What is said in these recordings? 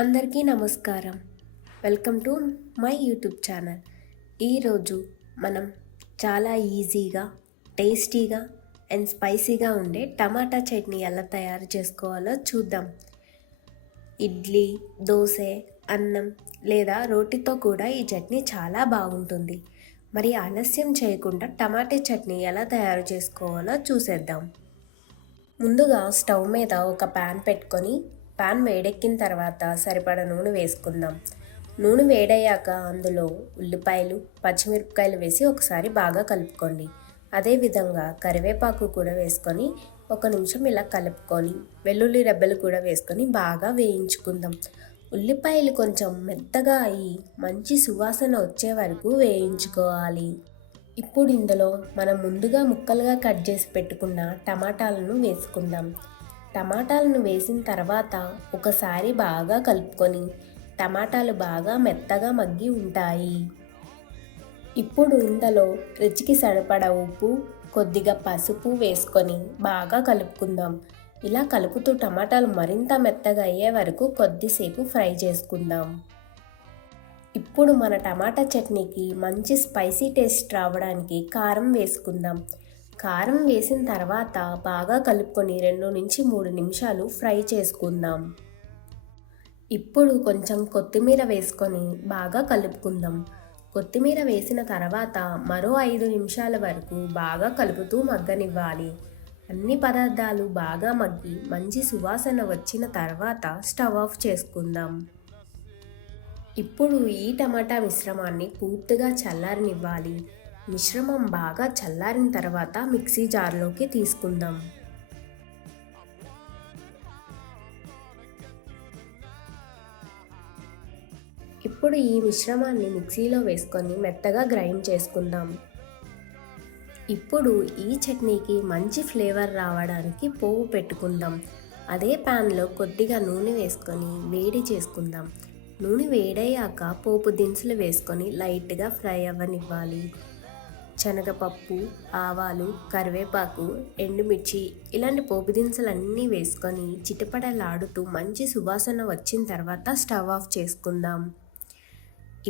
అందరికీ నమస్కారం. Welcome to my YouTube channel. ఈరోజు మనం చాలా ఈజీగా, టేస్టీగా అండ్ స్పైసీగా ఉండే టమాటా చట్నీ ఎలా తయారు చేసుకోవాలో చూద్దాం. ఇడ్లీ, దోశ, అన్నం లేదా రోటితో కూడా ఈ చట్నీ చాలా బాగుంటుంది. మరి ఆలస్యం చేయకుండా టమాటా చట్నీ ఎలా తయారు చేసుకోవాలో చూసేద్దాం. ముందుగా స్టవ్ మీద ఒక ప్యాన్ పెట్టుకొని పాన్ వేడెక్కిన తర్వాత సరిపడా నూనె వేసుకుందాం. నూనె వేడయ్యాక అందులో ఉల్లిపాయలు, పచ్చిమిరపకాయలు వేసి ఒకసారి బాగా కలుపుకోండి. అదేవిధంగా కరివేపాకు కూడా వేసుకొని 1 నిమిషం ఇలా కలుపుకొని వెల్లుల్లి రెబ్బలు కూడా వేసుకొని బాగా వేయించుకుందాం. ఉల్లిపాయలు కొంచెం మెత్తగా అయ్యి మంచి సువాసన వచ్చే వరకు వేయించుకోవాలి. ఇప్పుడు ఇందులో మనం ముందుగా ముక్కలుగా కట్ చేసి పెట్టుకున్న టమాటాలను వేసుకుందాం. టమాటాలను వేసిన తర్వాత ఒకసారి బాగా కలుపుకొని టమాటాలు బాగా మెత్తగా మగ్గి ఉంటాయి. ఇప్పుడు ఇందులో రుచికి సరిపడా ఉప్పు, కొద్దిగా పసుపు వేసుకొని బాగా కలుపుకుందాం. ఇలా కలుపుతూ టమాటాలు మరింత మెత్తగా అయ్యే వరకు కొద్దిసేపు ఫ్రై చేసుకుందాం. ఇప్పుడు మన టమాటా చట్నీకి మంచి స్పైసీ టేస్ట్ రావడానికి కారం వేసుకుందాం. కారం వేసిన తర్వాత బాగా కలుపుకొని 2 నుంచి 3 నిమిషాలు ఫ్రై చేసుకుందాం. ఇప్పుడు కొంచెం కొత్తిమీర వేసుకొని బాగా కలుపుకుందాం. కొత్తిమీర వేసిన తర్వాత మరో 5 నిమిషాల వరకు బాగా కలుపుతూ మగ్గనివ్వాలి. అన్ని పదార్థాలు బాగా మగ్గి మంచి సువాసన వచ్చిన తర్వాత స్టవ్ ఆఫ్ చేసుకుందాం. ఇప్పుడు ఈ టమాటా మిశ్రమాన్ని పూర్తిగా చల్లారనివ్వాలి. మిశ్రమం బాగా చల్లారిన తర్వాత మిక్సీ జార్లోకి తీసుకుందాం. ఇప్పుడు ఈ మిశ్రమాన్ని మిక్సీలో వేసుకొని మెత్తగా గ్రైండ్ చేసుకుందాం. ఇప్పుడు ఈ చట్నీకి మంచి ఫ్లేవర్ రావడానికి పోపు పెట్టుకుందాం. అదే ప్యాన్లో కొద్దిగా నూనె వేసుకొని వేడి చేసుకుందాం. నూనె వేడయ్యాక పోపు దినుసులు వేసుకొని లైట్గా ఫ్రై అవ్వనివ్వాలి. శనగపప్పు, ఆవాలు, కరివేపాకు, ఎండుమిర్చి ఇలాంటి పోపు దినుసులన్నీ వేసుకొని చిటపటలాడుతూ మంచి సువాసన వచ్చిన తర్వాత స్టవ్ ఆఫ్ చేసుకుందాం.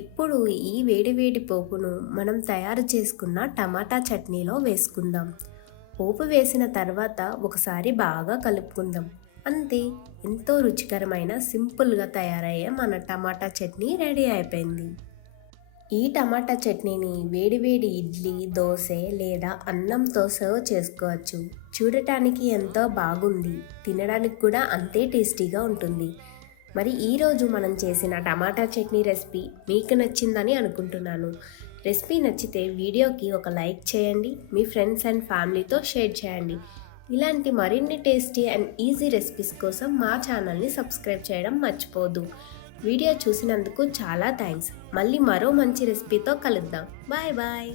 ఇప్పుడు ఈ వేడి పోపును మనం తయారు చేసుకున్న టమాటా చట్నీలో వేసుకుందాం. పోపు వేసిన తర్వాత ఒకసారి బాగా కలుపుకుందాం. అంతే, ఎంతో రుచికరమైన సింపుల్గా తయారయ్యే మన టమాటా చట్నీ రెడీ అయిపోయింది. ఈ టమాటా చట్నీని వేడివేడి ఇడ్లీ, దోశ లేదా అన్నంతో సర్వ్ చేసుకోవచ్చు. చూడటానికి ఎంతో బాగుంది, తినడానికి కూడా అంతే టేస్టీగా ఉంటుంది. మరి ఈరోజు మనం చేసిన టమాటా చట్నీ రెసిపీ మీకు నచ్చిందని అనుకుంటున్నాను. రెసిపీ నచ్చితే వీడియోకి ఒక లైక్ చేయండి, మీ ఫ్రెండ్స్ అండ్ ఫ్యామిలీతో షేర్ చేయండి. ఇలాంటి మరిన్ని టేస్టీ అండ్ ఈజీ రెసిపీస్ కోసం మా ఛానల్ని సబ్స్క్రైబ్ చేయడం మర్చిపోదు. వీడియో చూసినందుకు చాలా థ్యాంక్స్. మళ్ళీ మరో మంచి రెసిపీతో కలుద్దాం. Bye bye.